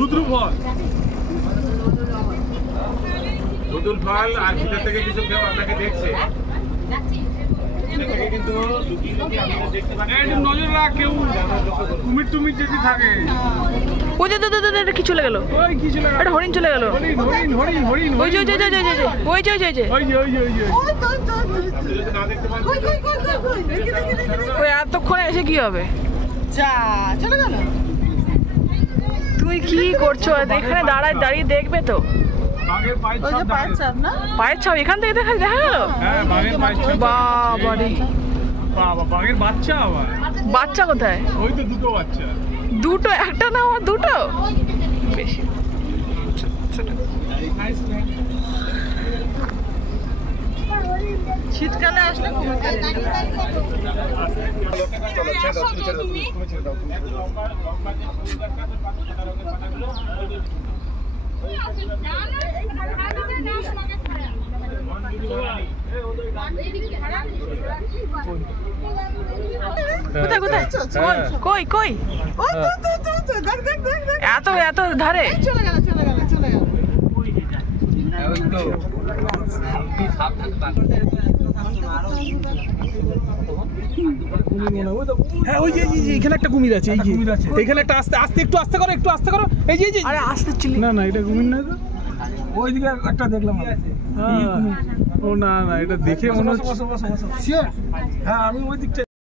রুদ্র ফল, রুদ্র ফল। আর ভিতর থেকে কিছু কেউ আপনাকে দেখছে, কিন্তু নজর রাখ কেউ কুমির টুমির যদি থাকে। ওই যে কি চলে গেল, ওই কি চলে গেল, একটা হরিণ চলে গেল। হরিণ হরিণ হরিণ ওই যে ওই যে ওই যে ওই যে ওই যে ওই যে ওই যে ওই যে না দেখতে পান। ওই এতক্ষণে এসে কি হবে? যা চলে গেল। তুমি কি করছো এখানে? দাঁড়িয়ে দেখবে তো। বাঘের পায়ের ওই যে ছাপ পায়ের ছাপ না? পায়ের ছাপ এখান থেকে দেখা গেল। হ্যাঁ, বাঘের পায়ের ছাপ। বাবারে, বাবা, বাঘের বাচ্চা আবার। বাচ্চা কোথায়? ওই তো দুটো বাচ্চা। দুটো? একটা না আমার দুটো বেশি। শীতকালে আসলে কোথায় কোথায়? কই কই? এত এত ধারে চলে গেল চলে গেল চলে গেল। হ্যাঁ, ওই যে এখানে একটা কুমির আছে। এই যে এখানে একটা আস্তে আস্তে, একটু আস্তে করো, একটু আস্তে করো। এই যে আরে আস্তে চিল্লি। না না, এটা কুমির না তো। ওইদিকে একটা দেখলাম। ও না না, এটা দেখে মনে হচ্ছে। হ্যাঁ, আমি ওই দিকটা